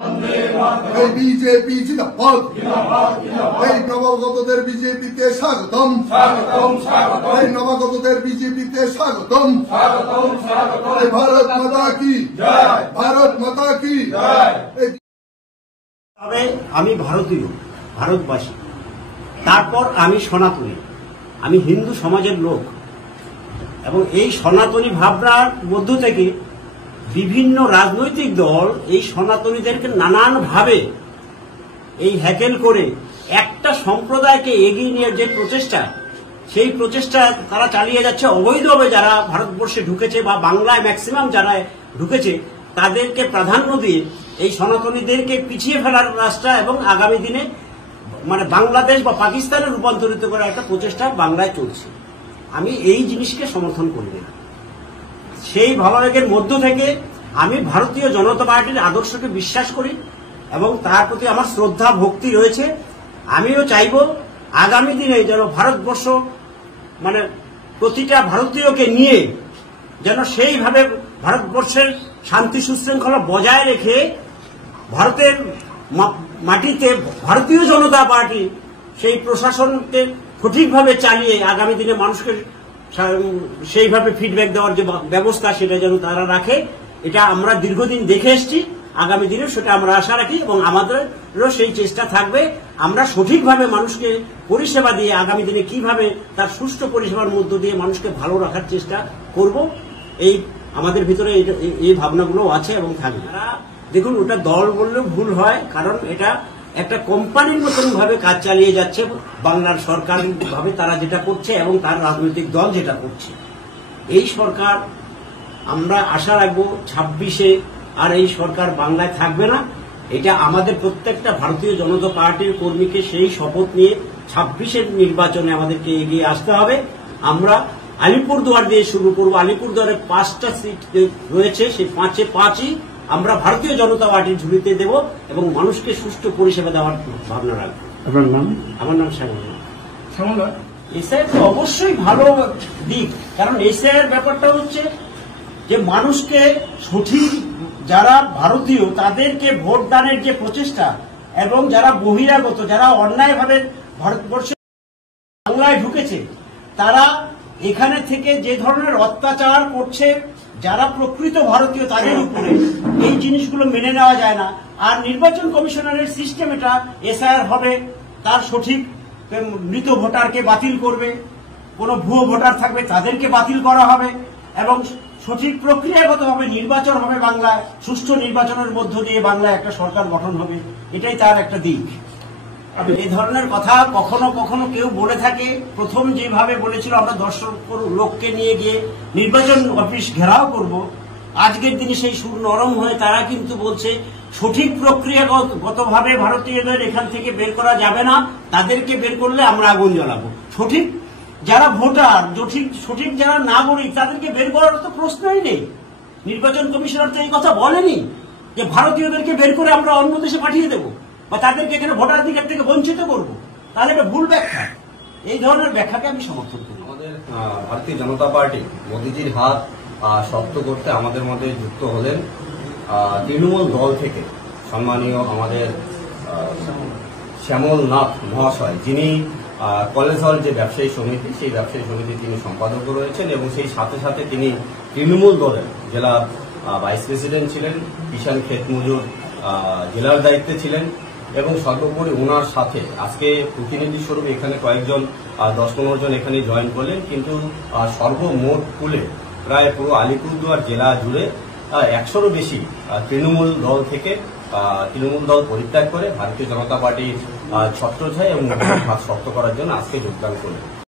এই বিজেপি জিন্দাবাদ, এই নবাগতদের বিজেপিতে স্বাগতম, এই নবাগতদের বিজেপিতে স্বাগতম। ভারত মাতা কি জয়, ভারত মাতা কি জয়। আমি ভারতীয়, ভারতবাসী, তারপর আমি সনাতনী, আমি হিন্দু সমাজের লোক, এবং এই সনাতনী ভাবনার মধ্য থেকে বিভিন্ন রাজনৈতিক দল এই সনাতনীদেরকে নানানভাবে এই হ্যাকেল করে একটা সম্প্রদায়কে এগিয়ে নিয়ে যে প্রচেষ্টা, সেই প্রচেষ্টা তারা চালিয়ে যাচ্ছে। অবৈধভাবে যারা ভারতবর্ষে ঢুকেছে বা বাংলায় ম্যাক্সিমাম যারা ঢুকেছে তাদেরকে প্রাধান্য দিয়ে এই সনাতনীদেরকে পিছিয়ে ফেলার রাস্তা এবং আগামী দিনে মানে বাংলাদেশ বা পাকিস্তানে রূপান্তরিত করার একটা প্রচেষ্টা বাংলায় চলছে। আমি এই জিনিসকে সমর্থন করি না। সেই ভাবাবেগের মধ্য থেকে আমি ভারতীয় জনতা পার্টির আদর্শকে বিশ্বাস করি এবং তার প্রতি আমার শ্রদ্ধা ভক্তি রয়েছে। আমিও চাইব আগামী দিনে যেন ভারতবর্ষ মানে প্রতিটা ভারতীয়কে নিয়ে যেন সেইভাবে ভারতবর্ষের শান্তি সুশৃঙ্খলা বজায় রেখে ভারতের মাটিতে ভারতীয় জনতা পার্টি সেই প্রশাসনকে সঠিকভাবে চালিয়ে আগামী দিনে মানুষকে সেইভাবে ফিডব্যাক দেওয়ার যে ব্যবস্থা সেটা যেন তারা রাখে। এটা আমরা দীর্ঘদিন দেখে এসেছি, আগামী দিনে সেটা আমরা আশা রাখি এবং আমাদেরও সেই চেষ্টা থাকবে। আমরা সঠিকভাবে মানুষকে পরিষেবা দিয়ে আগামী দিনে কিভাবে তার সুষ্ঠু পরিষেবার মধ্য দিয়ে মানুষকে ভালো রাখার চেষ্টা করব, এই আমাদের ভিতরে এই ভাবনাগুলো আছে এবং থাকবে। দেখুন, ওটা দল বললেও ভুল হয়, কারণ এটা একটা কোম্পানির মতন ভাবে কাজ চালিয়ে যাচ্ছে বাংলার সরকার ভাবে তারা যেটা করছে এবং তার রাজনৈতিক দল যেটা করছে। এই সরকার আমরা আশা রাখবো 26-এ আর এই সরকার বাংলায় থাকবে না। এটা আমাদের প্রত্যেকটা ভারতীয় জনতা পার্টির কর্মীকে সেই শপথ নিয়ে 26-এর নির্বাচনে আমাদেরকে এগিয়ে আসতে হবে। আমরা আলিপুরদুয়ার দিয়ে শুরু করবো। আলিপুরদুয়ারে 5টা সিট রয়েছে, সেই 5-এ 5ই আমরা ভারতীয় জনতা পার্টির ঝুলিতে দেব এবং মানুষকে সুষ্ঠু পরিষেবা দেওয়ার ভাবনা রাখবো। আপনার নাম? আমার নাম শ্যামল। এসআইআর তো অবশ্যই ভালো দিক, কারণ এসআইআর ব্যাপারটা হচ্ছে যে মানুষকে সঠিক যারা ভারতীয় তাদেরকে ভোট দানের যে প্রচেষ্টা এবং যারা বহিরাগত যারা অন্যায়ভাবে ভারতবর্ষে বাংলায় ঢুকেছে তারা এখানে থেকে যে ধরনের অত্যাচার করছে যারা প্রকৃত ভারতীয় তাদের উপরে, এই জিনিসগুলো মেনে নেওয়া যায় না। আর নির্বাচন কমিশনারের সিস্টেম এটা এসআইআর হবে, তার সঠিক মৃত ভোটারকে বাতিল করবে, কোন ভুয়ো ভোটার থাকবে তাদেরকে বাতিল করা হবে এবং সঠিক প্রক্রিয়াগতভাবে নির্বাচন হবে বাংলায়, সুষ্ঠু নির্বাচনের মধ্য দিয়ে বাংলায় একটা সরকার গঠন হবে। এটাই তার একটা দিক। এই ধরনের কথা কখনো কখনো কেউ বলে থাকে। প্রথম যেভাবে বলেছিল আমরা 10 লোককে নিয়ে গিয়ে নির্বাচন অফিস ঘেরাও করব, আজকের দিনে সেই সুর নরম হয়ে তারা কিন্তু বলছে সঠিক প্রক্রিয়াগতভাবে ভারতীয়দের এখান থেকে বের করা যাবে না, তাদেরকে বের করলে আমরা আগুন জ্বালাবো। সঠিক যারা ভোটার, সঠিক যারা নাগরিক তাদেরকে বের করার তো প্রশ্নই নেই। নির্বাচন কমিশনার তো এই কথা বলেনি যে ভারতীয়দেরকে বের করে আমরা অন্য দেশে পাঠিয়ে দেবো বা তাদেরকে এখানে ভোটাধিকার থেকে বঞ্চিত করব। তাহলে এটা ভুল ব্যাখ্যা। এই ধরনের ব্যাখ্যাকে আমি সমর্থন করি। আমাদের ভারতীয় জনতা পার্টি মোদীজির হাত শক্ত করতে আমাদের মধ্যে যুক্ত হলেন তৃণমূল দল থেকে সম্মানীয় আমাদের শ্যামল নাথ মহাশয়, যিনি কলেজ হল যে ব্যবসায়ী সমিতি, সেই ব্যবসায়ী সমিতির তিনি সম্পাদক রয়েছেন এবং সেই সাথে সাথে তিনি তৃণমূল দলের জেলা ভাইস প্রেসিডেন্ট ছিলেন, কিষাণ ক্ষেত মজুর জেলার দায়িত্বে ছিলেন এবং সর্বোপরি ওনার সাথে আজকে প্রতিনিধি স্বরূপ এখানে কয়েকজন 10-15 জন এখানে জয়েন করলেন, কিন্তু সর্বমোট কুলে প্রায় পুরো আলিপুরদুয়ার জেলা জুড়ে 100-রও বেশি তৃণমূল দল থেকে তৃণমূল দল পরিত্যাগ করে ভারতীয় জনতা পার্টির ছত্রছায়া এবং হাত শক্ত করার জন্য আজকে যোগদান করলেন।